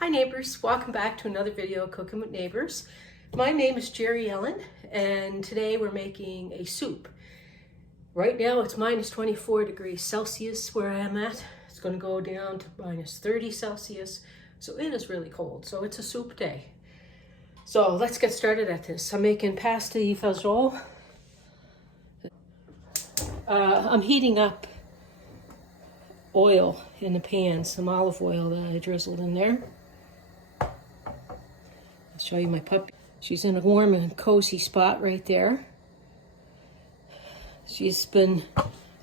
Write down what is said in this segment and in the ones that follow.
Hi neighbors, welcome back to another video of Cooking with Neighbors. My name is Jerry Ellen and today we're making a soup. Right now it's minus 24 degrees Celsius where I am at. It's going to go down to minus 30 Celsius, so it is really cold. So it's a soup day. So let's get started at this. I'm making pasta Fazool. I'm heating up oil in the pan, some olive oil that I drizzled in there. I'll show you my puppy. She's in a warm and cozy spot right there. She's been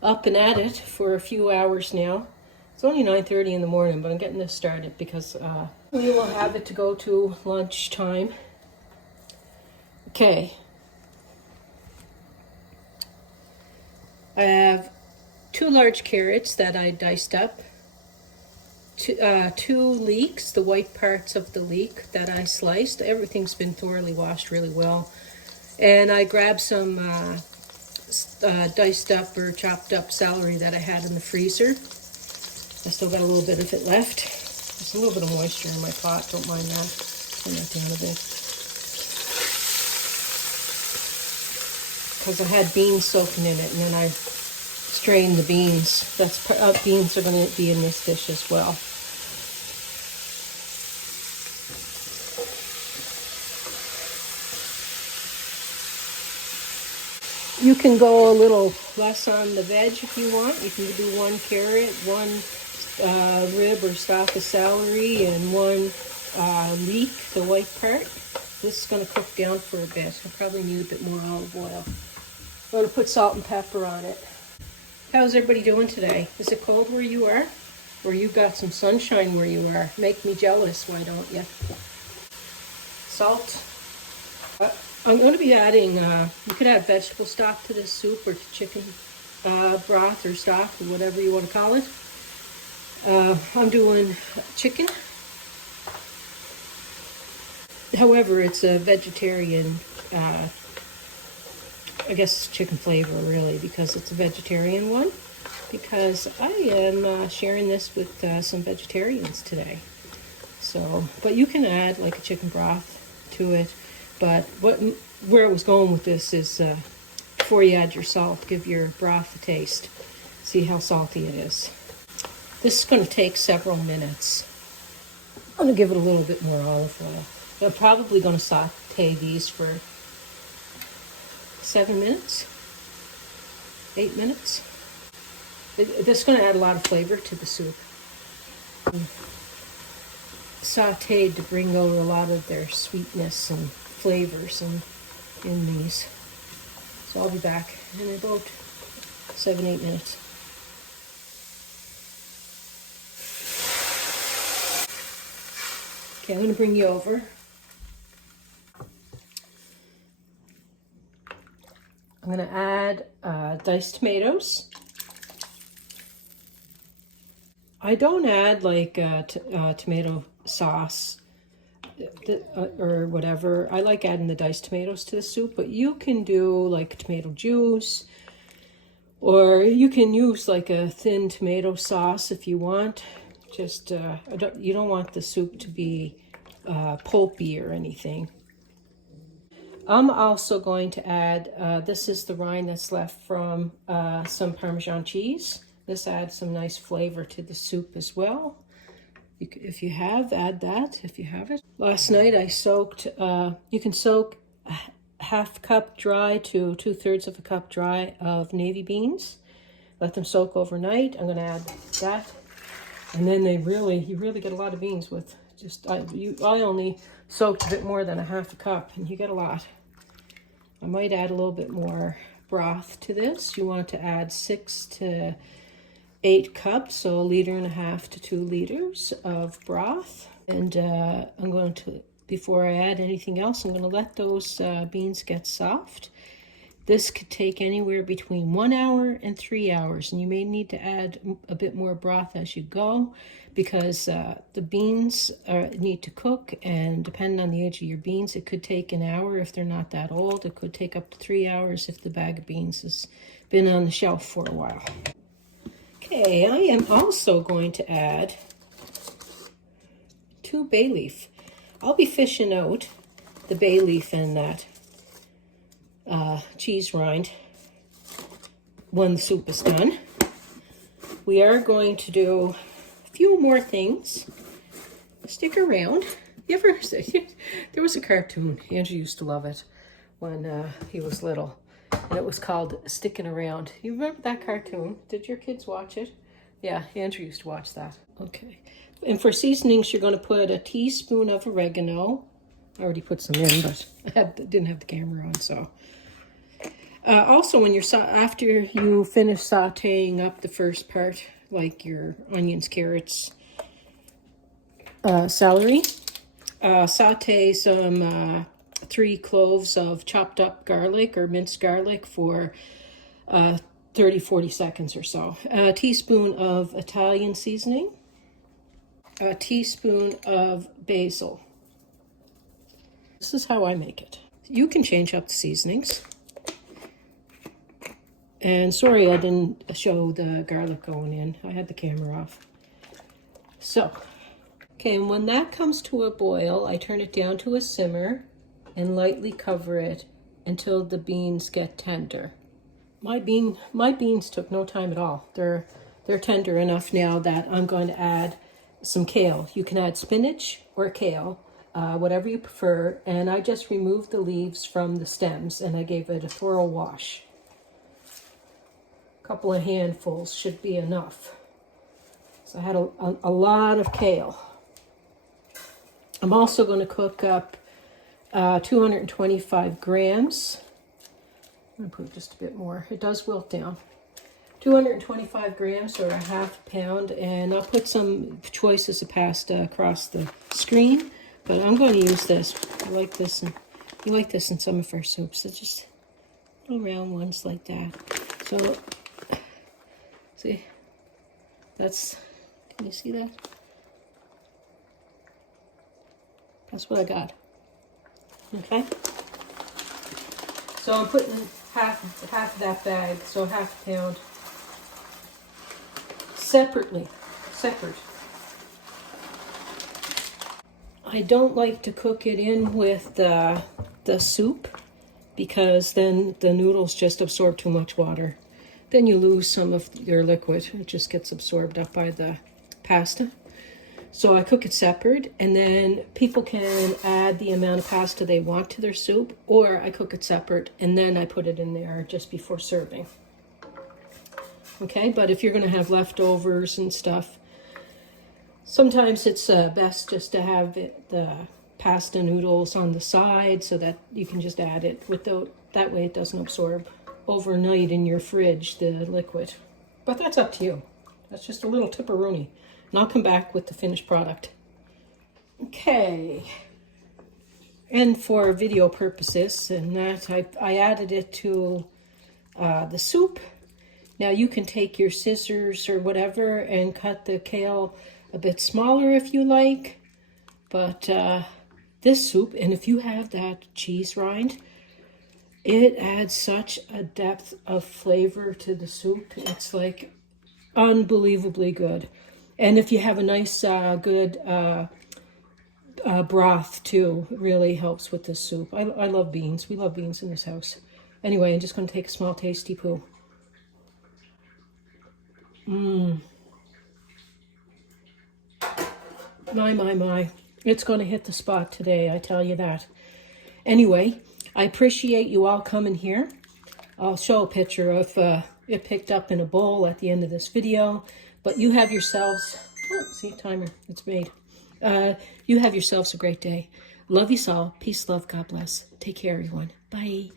up and at it for a few hours now. It's only 9:30 in the morning, but I'm getting this started because we will have it to go to lunchtime. Okay. I have 2 large carrots that I diced up. 2 leeks, the white parts of the leek that I sliced. Everything's been thoroughly washed really well. And I grabbed some diced up or chopped up celery that I had in the freezer. I still got a little bit of it left. There's a little bit of moisture in my pot, don't mind that. Turn that down a bit. Because I had beans soaking in it and then I strained the beans. Beans are going to be in this dish as well. You can go a little less on the veg if you want. You can do 1 carrot, 1 rib or stalk of celery, and 1 leek, the white part. This is going to cook down for a bit. I'll probably need a bit more olive oil. I'm going to put salt and pepper on it. How's everybody doing today? Is it cold where you are? Or you got some sunshine where you are? Make me jealous, why don't you? Salt. I'm going to be adding, you could add vegetable stock to this soup, or chicken broth or stock, or whatever you want to call it. I'm doing chicken. However, it's a vegetarian, I guess chicken flavor really, because it's a vegetarian one. Because I am sharing this with some vegetarians today. So, but you can add like a chicken broth to it. But where I was going with this is before you add your salt, give your broth a taste. See how salty it is. This is going to take several minutes. I'm going to give it a little bit more olive oil. I'm probably going to saute these for 7 minutes, 8 minutes. This is going to add a lot of flavor to the soup. Sauteed to bring out a lot of their sweetness and flavors in these. So I'll be back in about 7-8 minutes. Okay, I'm going to bring you over. I'm going to add diced tomatoes. I don't add like tomato sauce or whatever. I like adding the diced tomatoes to the soup, but you can do like tomato juice, or you can use like a thin tomato sauce if you want. Just you don't want the soup to be pulpy or anything. I'm also going to add, this is the rind that's left from some Parmesan cheese. This adds some nice flavor to the soup as well. If you have, add that if you have it. Last night I soaked, you can soak a half cup dry to 2/3 of a cup dry of navy beans. Let them soak overnight. I'm going to add that. And then you really get a lot of beans with just, I only soaked a bit more than a half a cup and you get a lot. I might add a little bit more broth to this. You want to add 6 to 8 cups, so 1.5 to 2 liters of broth. And I'm going to, before I add anything else, I'm going to let those beans get soft. This could take anywhere between 1 hour and 3 hours, and you may need to add a bit more broth as you go, because the beans need to cook, and depending on the age of your beans, it could take an hour if they're not that old. It could take up to 3 hours if the bag of beans has been on the shelf for a while. Okay, I am also going to add 2 bay leaf. I'll be fishing out the bay leaf and that cheese rind when the soup is done. We are going to do a few more things. Stick around. You ever see, there was a cartoon, Andrew used to love it when he was little, and it was called Sticking Around. You remember that cartoon? Did your kids watch it? Yeah, Andrew used to watch that. Okay. And for seasonings, you're going to put a teaspoon of oregano. I already put some in, but I didn't have the camera on, so. Also, when you're after you finish sautéing up the first part, like your onions, carrots, celery, sauté some 3 cloves of chopped up garlic or minced garlic for 30-40 seconds or so. A teaspoon of Italian seasoning, a teaspoon of basil. This is how I make it. You can change up the seasonings. And sorry I didn't show the garlic going in. I had the camera off. So, okay, and when that comes to a boil, I turn it down to a simmer and lightly cover it until the beans get tender. My beans took no time at all. They're tender enough now that I'm going to add some kale. You can add spinach or kale, whatever you prefer, and I just removed the leaves from the stems and I gave it a thorough wash. A couple of handfuls should be enough. So I had a lot of kale. I'm also going to cook up 225 grams. I'm going to put just a bit more. It does wilt down. 225 grams or a half pound, and I'll put some choices of pasta across the screen, but I'm going to use this. I like this, and you like this in some of our soups. So just little round ones like that. So, see, that's, can you see that? That's what I got. Okay. So I'm putting half of that bag, so half a pound, separate. I don't like to cook it in with the soup because then the noodles just absorb too much water. Then you lose some of your liquid. It just gets absorbed up by the pasta. So I cook it separate, and then people can add the amount of pasta they want to their soup, or I cook it separate and then I put it in there just before serving. Okay, but if you're going to have leftovers and stuff, sometimes it's best just to have the pasta noodles on the side so that you can just add it that way it doesn't absorb overnight in your fridge, the liquid. But that's up to you. That's just a little tipperoonie. And I'll come back with the finished product. Okay. And for video purposes, and that I added it to the soup. Now you can take your scissors or whatever and cut the kale a bit smaller if you like. But this soup, and if you have that cheese rind, it adds such a depth of flavor to the soup. It's like unbelievably good. And if you have a nice, good broth too, it really helps with this soup. I love beans. We love beans in this house. Anyway, I'm just going to take a small tasty poo. My. It's going to hit the spot today, I tell you that. Anyway, I appreciate you all coming here. I'll show a picture of it picked up in a bowl at the end of this video. But you have yourselves, see, timer, it's made. You have yourselves a great day. Love you all. Peace, love, God bless. Take care, everyone. Bye.